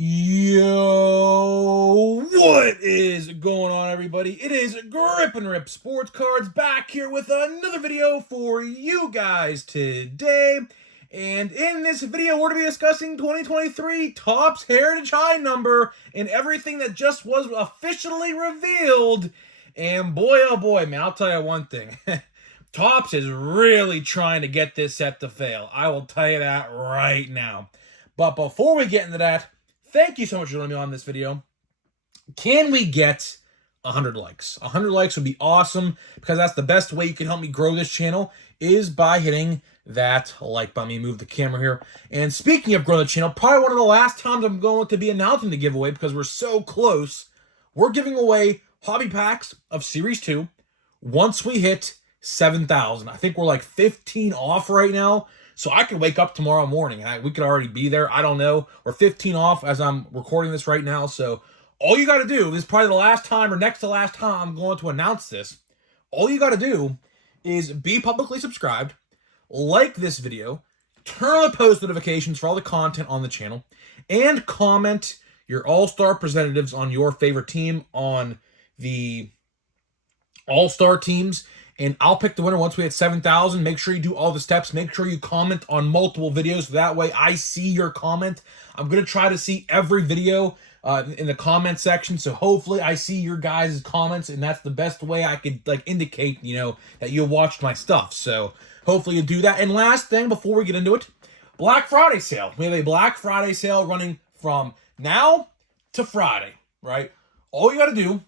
Yo, what is going on, everybody? It is Grip and Rip Sports Cards back here with another video for you guys today. And in this video, we're going to be discussing 2023 Topps Heritage High number and everything that just was officially revealed. And boy, oh boy, man, I'll tell you one thing. Topps is really trying to get this set to fail. I will tell you that right now. But before we get into that, thank you so much for joining me on this video. Can we get 100 likes? 100 likes would be awesome because that's the best way you can help me grow this channel is by hitting that like button. Let me move the camera here. And speaking of growing the channel, probably one of the last times I'm going to be announcing the giveaway because we're so close. We're giving away hobby packs of Series 2 once we hit 7,000. I think we're like 15 off right now. So I could wake up tomorrow morning. We could already be there. I don't know. We're 15 off as I'm recording this right now. So all you got to do, this is probably the last time or next to last time I'm going to announce this. All you got to do is be publicly subscribed, like this video, turn on the post notifications for all the content on the channel, and comment your all-star representatives on your favorite team on the all-star teams. And I'll pick the winner once we hit 7,000. Make sure you do all the steps. Make sure you comment on multiple videos. So that way I see your comment. I'm going to try to see every video in the comment section. So hopefully I see your guys' comments. And that's the best way I could indicate, that you watched my stuff. So hopefully you do that. And last thing before we get into it, Black Friday sale. We have a Black Friday sale running from now to Friday, right? All you got to do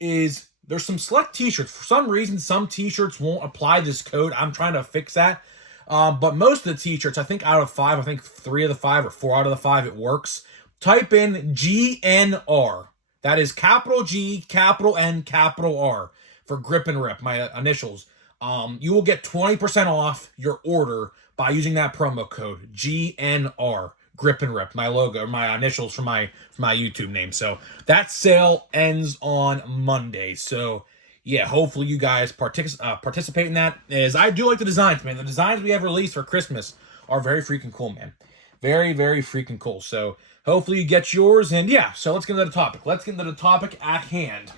is there's some select t-shirts. For some reason, some t-shirts won't apply this code. I'm trying to fix that. But most of the t-shirts, I think out of 5, I think 3 of the 5 or 4 out of the 5, it works. Type in GNR. That is capital G, capital N, capital R for Grip and Rip, my initials. You will get 20% off your order by using that promo code GNR. Grip and Rip, my logo, my initials for my YouTube name. So that sale ends on Monday. So yeah, hopefully you guys participate in that. As I do like the designs, man. The designs we have released for Christmas are very freaking cool, man. Very, very freaking cool. So hopefully you get yours. And yeah, so let's get into the topic. Let's get into the topic at hand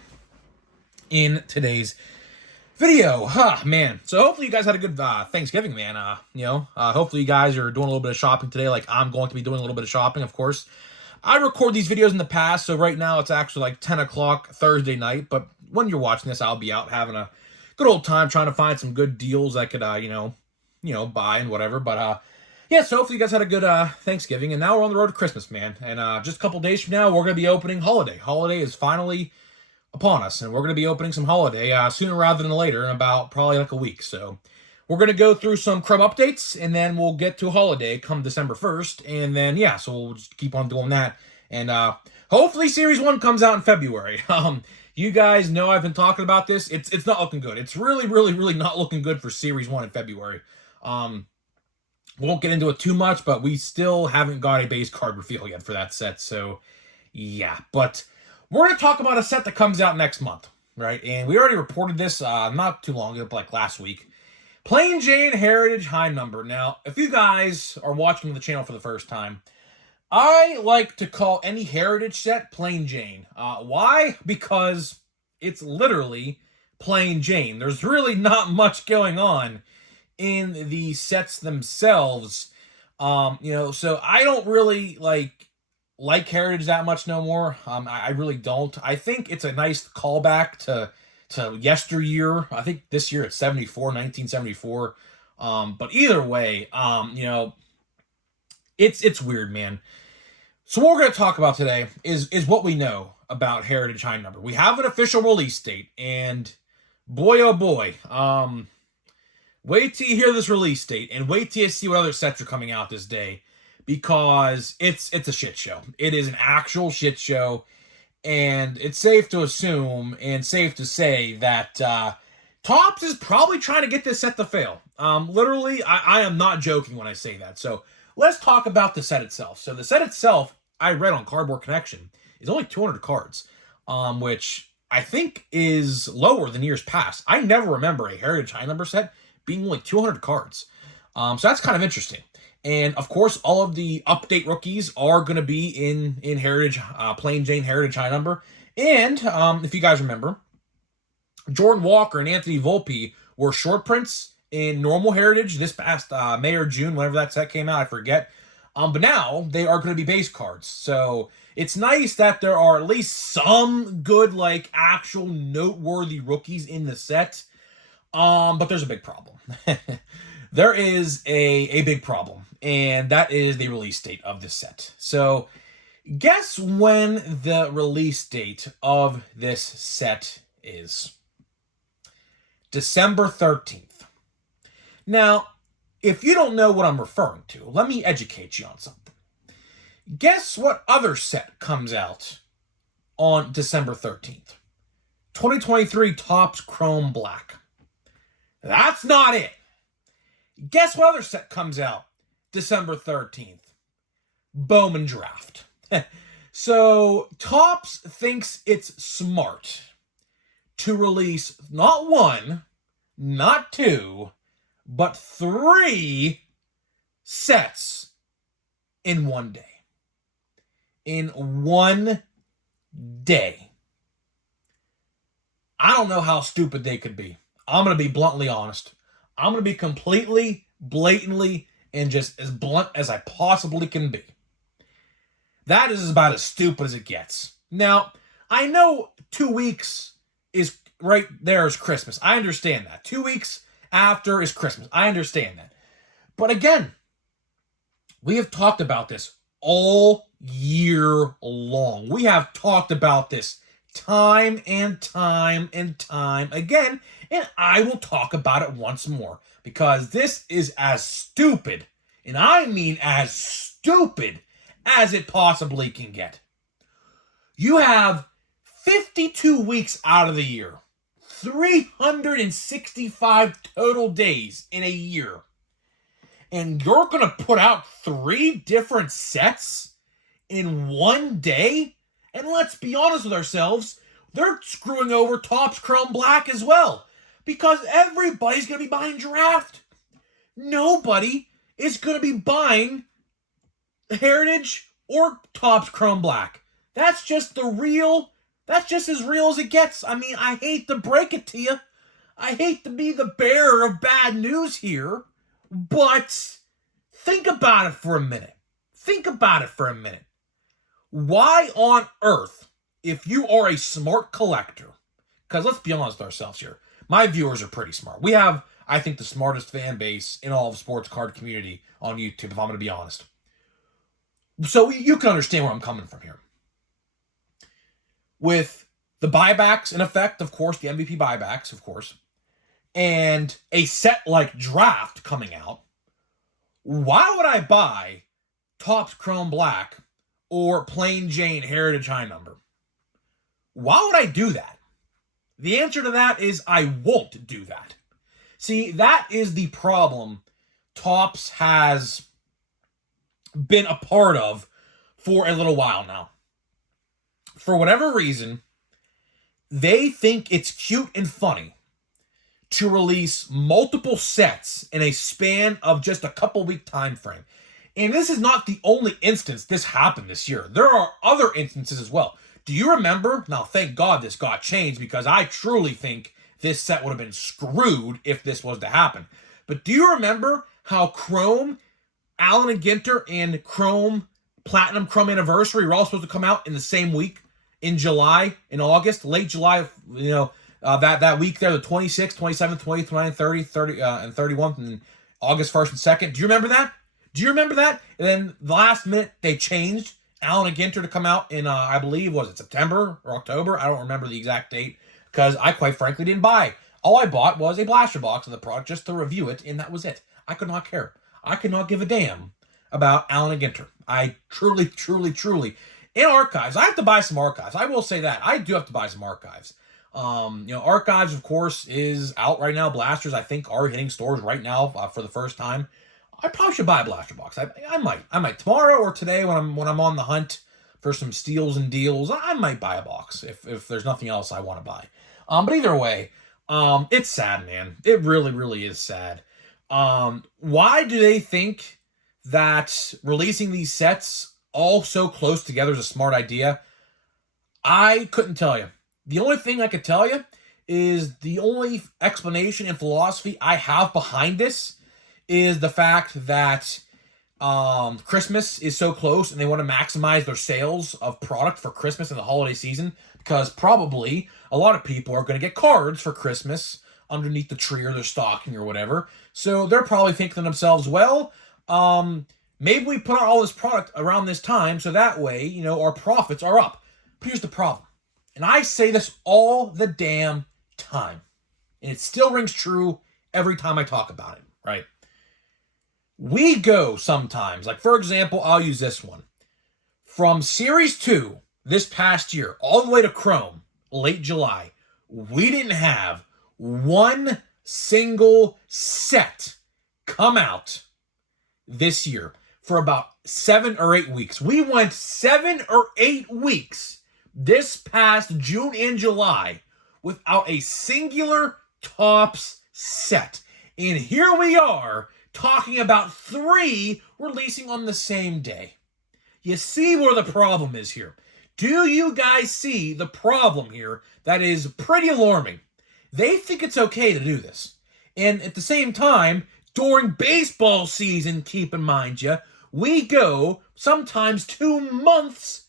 in today's video. Man. So hopefully you guys had a good Thanksgiving, man. Hopefully you guys are doing a little bit of shopping today, like I'm going to be doing a little bit of shopping, of course. I record these videos in the past, so right now it's actually like 10 o'clock Thursday night, but when you're watching this, I'll be out having a good old time trying to find some good deals I could, buy and whatever. But, yeah, so hopefully you guys had a good Thanksgiving, and now we're on the road to Christmas, man. And just a couple days from now, we're going to be opening Holiday. Holiday is finally upon us, and we're going to be opening some Holiday sooner rather than later in about probably like a week. So we're going to go through some Chrome updates, and then we'll get to Holiday come December 1st, and then yeah, so we'll just keep on doing that. And hopefully Series 1 comes out in February. You guys know I've been talking about this. It's not looking good. It's really, really, really not looking good for Series 1 in February. Won't get into it too much, but we still haven't got a base card reveal yet for that set. So yeah, but we're going to talk about a set that comes out next month, right? And we already reported this not too long ago, but like last week. Plain Jane Heritage High number. Now, if you guys are watching the channel for the first time, I like to call any Heritage set Plain Jane. Why? Because it's literally Plain Jane. There's really not much going on in the sets themselves. So I don't really like Heritage that much no more. I really don't. I think it's a nice callback to yesteryear. I think this year it's 1974. But either way, it's weird, man. So what we're going to talk about today is what we know about Heritage High number. We have an official release date, and boy, oh boy, wait till you hear this release date, and wait till you see what other sets are coming out this day, because it's a shit show. It is an actual shit show, and it's safe to assume and safe to say that Topps is probably trying to get this set to fail. Literally, I am not joking when I say that. So let's talk about the set itself. So the set itself, I read on Cardboard Connection, is only 200 cards, which I think is lower than years past. I never remember a Heritage High number set being only 200 cards. So that's kind of interesting. And of course, all of the update rookies are going to be in Heritage, Plain Jane Heritage high number. And if you guys remember, Jordan Walker and Anthony Volpe were short prints in normal Heritage this past May or June, whenever that set came out, I forget. But now they are going to be base cards. So it's nice that there are at least some good, like, actual noteworthy rookies in the set. But there's a big problem. There is a big problem, and that is the release date of this set. So guess when the release date of this set is? December 13th. Now, if you don't know what I'm referring to, let me educate you on something. Guess what other set comes out on December 13th? 2023 Topps Chrome Black. That's not it. Guess what other set comes out December 13th? Bowman Draft. So Topps thinks it's smart to release not one, not two, but 3 sets in one day. In one day. I don't know how stupid they could be. I'm going to be bluntly honest. I'm going to be completely, blatantly, and just as blunt as I possibly can be. That is about as stupid as it gets. Now, I know 2 weeks is right there is Christmas. I understand that. 2 weeks after is Christmas. I understand that. But again, we have talked about this all year long. We have talked about this time and time and time again, and I will talk about it once more because this is as stupid, and I mean as stupid as it possibly can get. You have 52 weeks out of the year, 365 total days in a year, and you're going to put out 3 different sets in one day? And let's be honest with ourselves, they're screwing over Topps Chrome Black as well. Because everybody's going to be buying Draft. Nobody is going to be buying Heritage or Topps Chrome Black. That's just as real as it gets. I mean, I hate to break it to you. I hate to be the bearer of bad news here. But think about it for a minute. Why on earth, if you are a smart collector, because let's be honest with ourselves here, my viewers are pretty smart. We have, I think, the smartest fan base in all of sports card community on YouTube, if I'm going to be honest. So you can understand where I'm coming from here. With the buybacks in effect, of course, the MVP buybacks, of course, and a set like Draft coming out, why would I buy Topps Chrome Black or Plain Jane Heritage high number? Why would I do that? The answer to that is I won't do that. See, that is the problem Topps has been a part of for a little while now. For whatever reason, they think it's cute and funny to release multiple sets in a span of just a couple week time frame. And this is not the only instance this happened this year. There are other instances as well. Do you remember? Now, thank God this got changed because I truly think this set would have been screwed if this was to happen. But do you remember how Chrome, Allen and Ginter, and Chrome Platinum Chrome Anniversary were all supposed to come out in the same week in July, in August, late July, that week there, the 26th, 27th, 28th, 29th, 30, and 31th, and August 1st and 2nd. Do you remember that? And then the last minute, they changed Allen and Ginter to come out in, I believe, was it September or October? I don't remember the exact date because I quite frankly didn't buy. All I bought was a blaster box of the product just to review it, and that was it. I could not care. I could not give a damn about Allen and Ginter. I truly, in archives, I have to buy some archives. I will say that. I do have to buy some archives. Archives, of course, is out right now. Blasters, I think, are hitting stores right now for the first time. I probably should buy a blaster box. I might tomorrow or today when I'm on the hunt for some steals and deals. I might buy a box if there's nothing else I want to buy. But either way, it's sad, man. It really is sad. Why do they think that releasing these sets all so close together is a smart idea? I couldn't tell you. The only thing I could tell you is the only explanation and philosophy I have behind this is the fact that Christmas is so close and they want to maximize their sales of product for Christmas and the holiday season, because probably a lot of people are going to get cards for Christmas underneath the tree or their stocking or whatever. So they're probably thinking to themselves, well, maybe we put out all this product around this time so that way, you know, our profits are up. But here's the problem. And I say this all the damn time. And it still rings true every time I talk about it, right? We go sometimes, like for example, I'll use this one. From Series 2 this past year, all the way to Chrome, late July, we didn't have one single set come out this year for about 7 or 8 weeks. We went 7 or 8 weeks this past June and July without a singular Topps set. And here we are talking about 3 releasing on the same day. You see where the problem is here. Do you guys see the problem here that is pretty alarming? They think it's okay to do this. And at the same time, during baseball season, keep in mind, we go sometimes 2 months,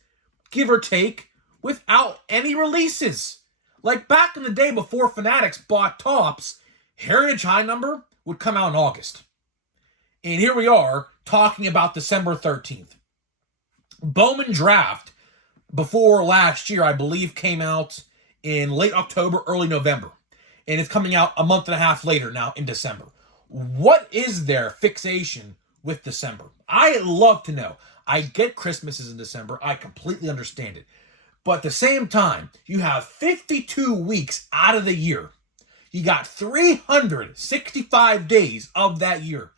give or take, without any releases. Like back in the day before Fanatics bought Topps, Heritage High Number would come out in August. And here we are talking about December 13th. Bowman Draft, before last year, I believe, came out in late October, early November. And it's coming out a month and a half later now in December. What is their fixation with December? I love to know. I get Christmas is in December. I completely understand it. But at the same time, you have 52 weeks out of the year. You got 365 days of that year.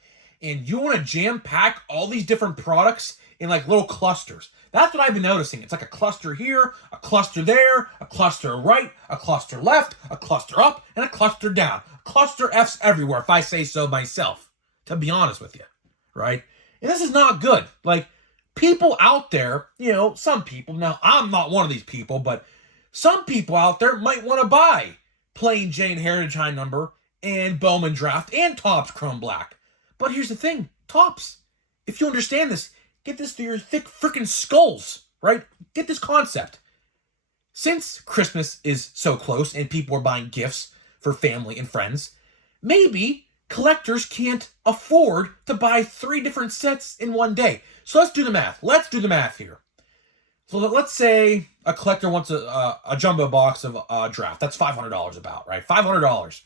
And you want to jam-pack all these different products in like little clusters. That's what I've been noticing. It's like a cluster here, a cluster there, a cluster right, a cluster left, a cluster up, and a cluster down. Cluster F's everywhere, if I say so myself, to be honest with you, right? And this is not good. Like, people out there, you know, some people, now I'm not one of these people, but some people out there might want to buy Plain Jane Heritage High Number and Bowman Draft and Topps Chrome Black. But here's the thing, Topps, if you understand this, get this through your thick freaking skulls, right? Get this concept. Since Christmas is so close and people are buying gifts for family and friends, maybe collectors can't afford to buy 3 different sets in one day. So let's do the math. Let's do the math here. So let's say a collector wants a jumbo box of draft. That's $500 about, right? $500.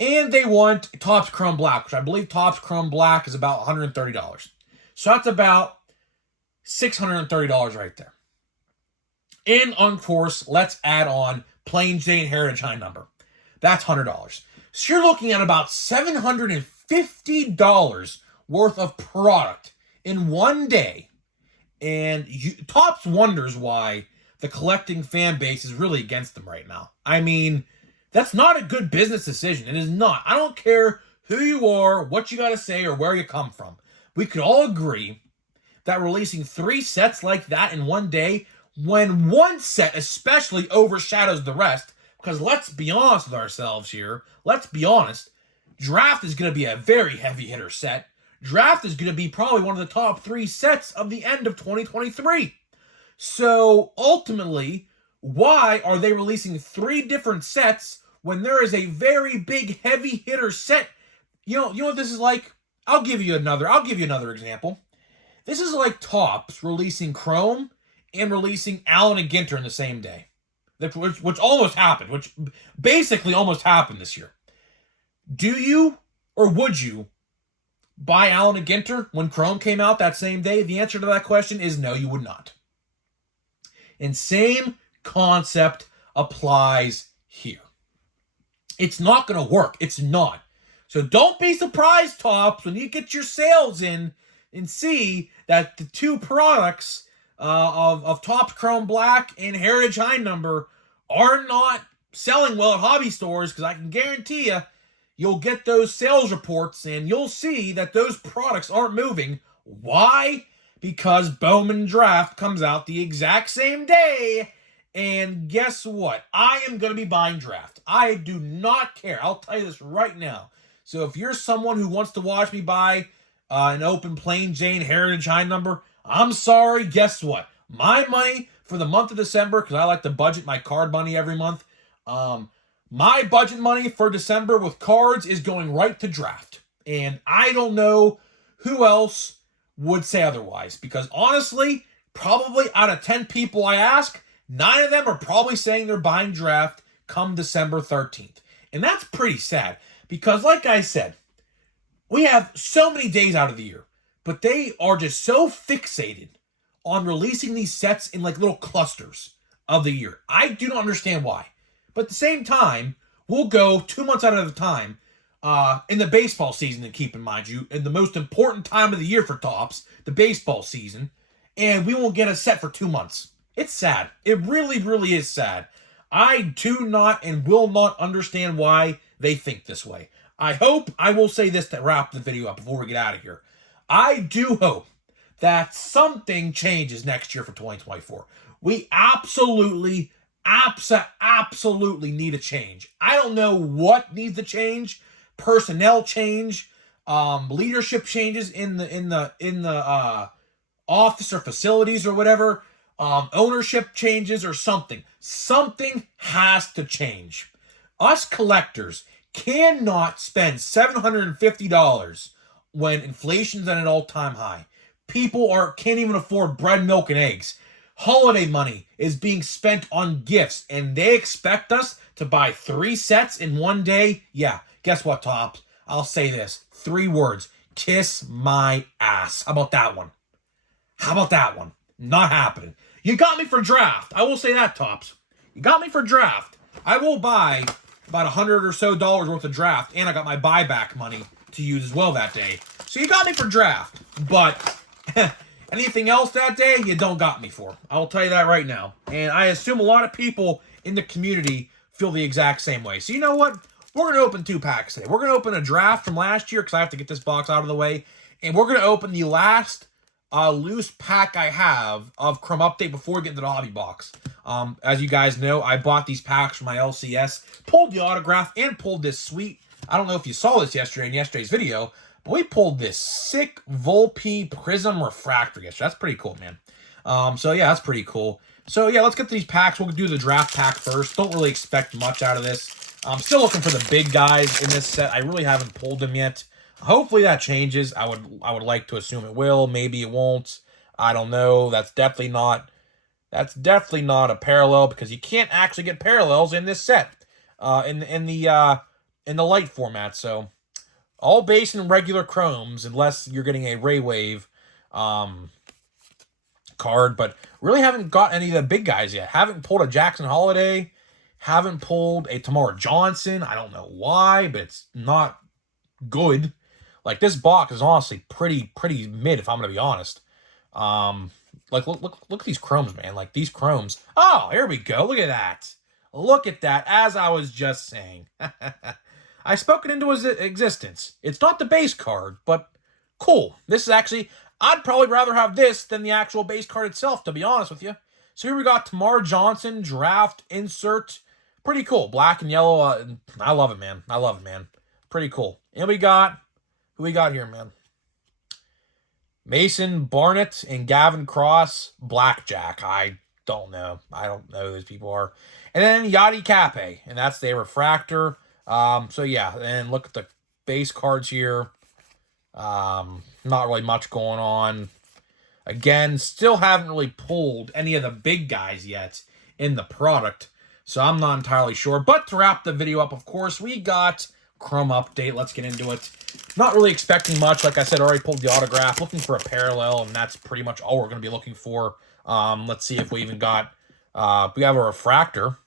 And they want Topps Chrome Black, which I believe Topps Chrome Black is about $130. So that's about $630 right there. And of course, let's add on Plain Jane Heritage High Number. That's $100. So you're looking at about $750 worth of product in one day. And Topps wonders why the collecting fan base is really against them right now. I mean, that's not a good business decision. It is not. I don't care who you are, what you got to say, or where you come from. We could all agree that releasing 3 sets like that in one day, when one set especially overshadows the rest, because let's be honest with ourselves here, let's be honest, Draft is going to be a very heavy hitter set. Draft is going to be probably one of the top 3 sets of the end of 2023. So ultimately, why are they releasing 3 different sets when there is a very big heavy hitter set? You know what this is like? I'll give you another example. This is like Topps releasing Chrome and releasing Allen and Ginter in the same day. Which almost happened, which basically almost happened this year. Do you or would you buy Allen and Ginter when Chrome came out that same day? The answer to that question is no, you would not. And same concept applies here. It's not going to work. It's not. So don't be surprised, Topps, when you get your sales in and see that the 2 products of Topps Chrome Black and Heritage High Number are not selling well at hobby stores, because I can guarantee you'll get those sales reports and you'll see that those products aren't moving Why? Because Bowman Draft comes out the exact same day. And guess what? I am going to be buying Draft. I do not care. I'll tell you this right now. So if you're someone who wants to watch me buy an open plain Jane Heritage High number, I'm sorry. Guess what? My money for the month of December, because I like to budget my card money every month, my budget money for December with cards is going right to Draft. And I don't know who else would say otherwise. Because honestly, probably out of 10 people I ask, 9 of them are probably saying they're buying Draft come December 13th. And that's pretty sad. Because like I said, we have so many days out of the year. But they are just so fixated on releasing these sets in like little clusters of the year. I do not understand why. But at the same time, we'll go 2 months out at a time in the baseball season, to keep in mind you, in the most important time of the year for Topps, the baseball season, and we won't get a set for 2 months. It's sad. It really, really is sad. I do not and will not understand why they think this way. I will say this to wrap the video up before we get out of here. I do hope that something changes next year for 2024. We absolutely need a change. I don't know what needs to change. Personnel change, leadership changes in the office or facilities or whatever, ownership changes or something. Something has to change. Us collectors cannot spend $750 when inflation's at an all-time high. People can't even afford bread, milk, and eggs. Holiday money is being spent on gifts, and they expect us to buy 3 sets in one day? Yeah, guess what, Topps? I'll say this. 3 words. Kiss my ass. How about that one? How about that one? Not happening. You got me for Draft. I will say that, Topps. You got me for Draft. I will buy about $100 or so worth of Draft, and I got my buyback money to use as well that day. So you got me for Draft, but anything else that day, you don't got me for. I will tell you that right now. And I assume a lot of people in the community feel the exact same way. So you know what? We're going to open 2 packs today. We're going to open a Draft from last year because I have to get this box out of the way. And we're going to open the last loose pack I have of Chrome Update before we get into the hobby box. As you guys know, I bought these packs from my LCS, pulled the autograph, and pulled this sweet, I don't know if you saw this yesterday in yesterday's video, but we pulled this sick Volpe Prism Refractor yesterday. That's pretty cool, man. So yeah, that's pretty cool. So yeah, let's get to these packs. We'll do the Draft pack first. Don't really expect much out of this. I'm still looking for the big guys in this set. I really haven't pulled them yet. Hopefully that changes. I would like to assume it will. Maybe it won't. I don't know. That's definitely not a parallel because you can't actually get parallels in this set. In the light format. So all base and regular chromes unless you're getting a Ray Wave card, but really haven't got any of the big guys yet. Haven't pulled a Jackson Holiday. Haven't pulled a Tamara Johnson. I don't know why, but it's not good. Like, this box is honestly pretty mid, if I'm going to be honest. Like, look at these chromes, man. Like, these chromes. Oh, here we go. Look at that. Look at that. As I was just saying. I spoke it into existence. It's not the base card, but cool. This is actually, I'd probably rather have this than the actual base card itself, to be honest with you. So here we got Tamara Johnson, Draft, Insert. Pretty cool. Black and yellow. I love it, man. I love it, man. Pretty cool. And who we got here, man? Mason Barnett and Gavin Cross, Blackjack. I don't know. I don't know who those people are. And then Yadi Cape, and that's the refractor. So yeah, and look at the base cards here. Not really much going on. Again, still haven't really pulled any of the big guys yet in the product, so I'm not entirely sure. But to wrap the video up, of course, we got Chrome Update. Let's get into it. Not really expecting much. Like I said, already pulled the autograph. Looking for a parallel, and that's pretty much all we're going to be looking for. Let's see if we even got... we have a refractor.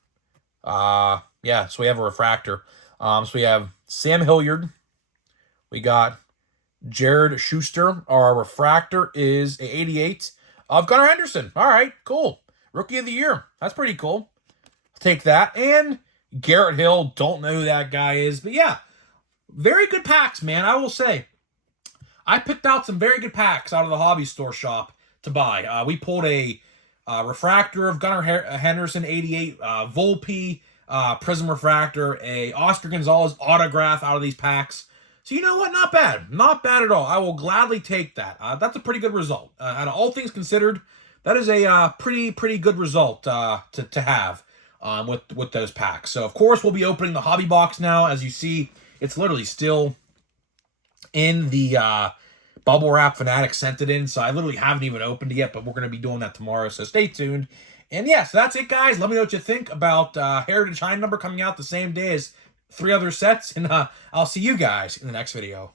Yeah, so we have a refractor. So we have Sam Hilliard. We got Jared Schuster. Our refractor is a 88 of Gunnar Henderson. All right, cool. Rookie of the Year. That's pretty cool. Take that. And Garrett Hill. Don't know who that guy is. But yeah, very good packs, man. I will say. I picked out some very good packs out of the hobby store shop to buy. We pulled a refractor of Gunnar Henderson 88, Volpe Prism Refractor, a Oscar Gonzalez autograph out of these packs. So you know what? Not bad. Not bad at all. I will gladly take that. That's a pretty good result. Out of all things considered, that is a pretty good result to have with those packs. So, of course, we'll be opening the hobby box now. As you see, it's literally still in the bubble wrap Fanatic sent it in. So I literally haven't even opened it yet, but we're going to be doing that tomorrow. So stay tuned. And yeah, so that's it, guys. Let me know what you think about Heritage High Number coming out the same day as 3 other sets. And I'll see you guys in the next video.